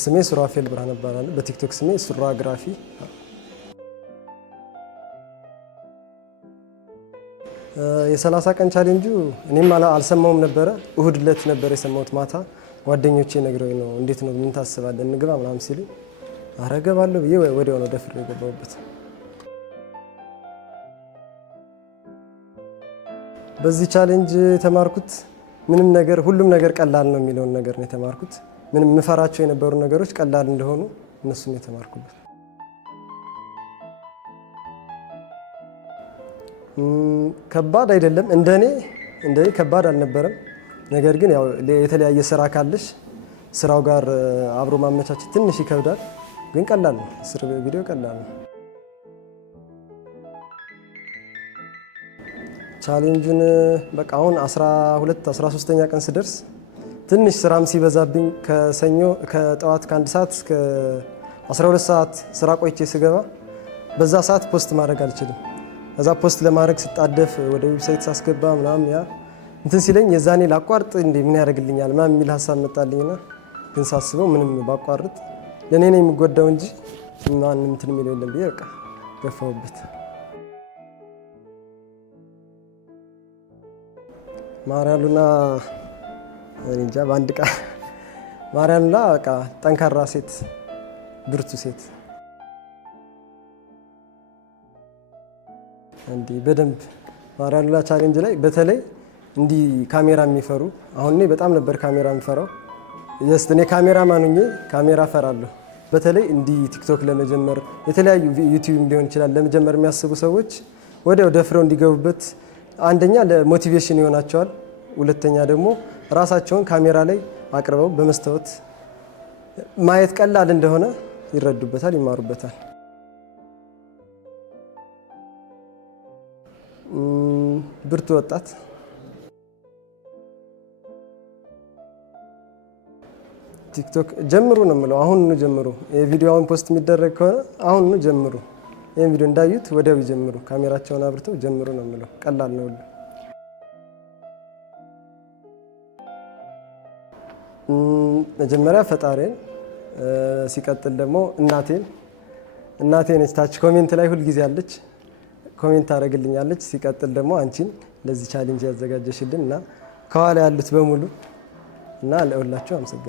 ስሜ ሱራፌል ብርሃን እባላለሁ። በቲክቶክ ስሜ ሱራ ግራፊ። የ30 ቀን ቻሌንጁ እኔም አልሰማውም ነበረ። እሁድ ዕለት ነበር የሰማሁት ማታ። ጓደኞቼ ነግረውኝ ነው እንዴት ነው ምን ታስባለህ እንግባ ምናምን ሲሉኝ ኧረ እገባለሁ ብዬ ወዲያው ነው ደፍሬ የገባሁበት። በዚህ ቻሌንጅ የተማርኩት ምንም ነገር ሁሉም ነገር ቀላል ነው የሚለውን ነገር ነው የተማርኩት። ምንም የምፈራቸው የነበሩ ነገሮች ቀላል እንደሆኑ እነሱን የተማርኩበት። ከባድ አይደለም፣ እንደኔ ከባድ አልነበረም። ነገር ግን ያው የተለያየ ስራ ካለሽ ስራው ጋር አብሮ ማመቻቸት ትንሽ ይከብዳል። ግን ቀላል ነው፣ ቪዲዮ ቀላል ነው። ቻሌንጁን በቃ አሁን 13ኛ ቀን ስደርስ ትንሽ ስራም ሲበዛብኝ ከጠዋት ከ1 ሰዓት እስከ 12 ሰዓት ስራ ቆይቼ ስገባ በዛ ሰዓት ፖስት ማድረግ አልችልም። ከዛ ፖስት ለማድረግ ስጣደፍ ወደ ዌብሳይት ሳስገባ ምናምን ያ እንትን ሲለኝ የዛኔ ላቋርጥ እንዴ ምን ያደርግልኛል ምናምን የሚል ሀሳብ መጣልኝና ግን ሳስበው ምንም ባቋርጥ ለኔ ነው የሚጎዳው እንጂ ማንም እንትን የሚለው የለም ብዬ በቃ ገፋሁበት። ማርያሉና እንጃ በአንድ ቃል ማርያሉና በቃ ጠንካራ ሴት፣ ብርቱ ሴት እንዲህ በደንብ ማርያሉና ቻሌንጅ ላይ በተለይ እንዲህ ካሜራ የሚፈሩ አሁን እኔ በጣም ነበር ካሜራ የምፈራው። እኔ ካሜራማን ሆኜ ካሜራ እፈራለሁ። በተለይ እንዲህ ቲክቶክ ለመጀመር የተለያዩ ዩቲዩብ ሊሆን ይችላል ለመጀመር የሚያስቡ ሰዎች ወዲያው ደፍረው እንዲገቡበት አንደኛ ለሞቲቬሽን ይሆናቸዋል፣ ሁለተኛ ደግሞ ራሳቸውን ካሜራ ላይ አቅርበው በመስታወት ማየት ቀላል እንደሆነ ይረዱበታል፣ ይማሩበታል። ብርቱ ወጣት ቲክቶክ ጀምሩ ነው የምለው። አሁን ጀምሩ። የቪዲዮውን ፖስት የሚደረግ ከሆነ አሁን ጀምሩ። ይህን ቪዲዮ እንዳዩት ወዲያው ይጀምሩ። ካሜራቸውን አብርተው ጀምሩ ነው የምለው። ቀላል ነው ሁሉ። መጀመሪያ ፈጣሪን፣ ሲቀጥል ደግሞ እናቴ ነች። ታች ኮሜንት ላይ ሁልጊዜ አለች፣ ኮሜንት ታደርግልኛለች። ሲቀጥል ደግሞ አንቺን ለዚህ ቻሌንጅ ያዘጋጀሽልን እና ከኋላ ያሉት በሙሉ እና ለሁላችሁ አመሰግናለሁ።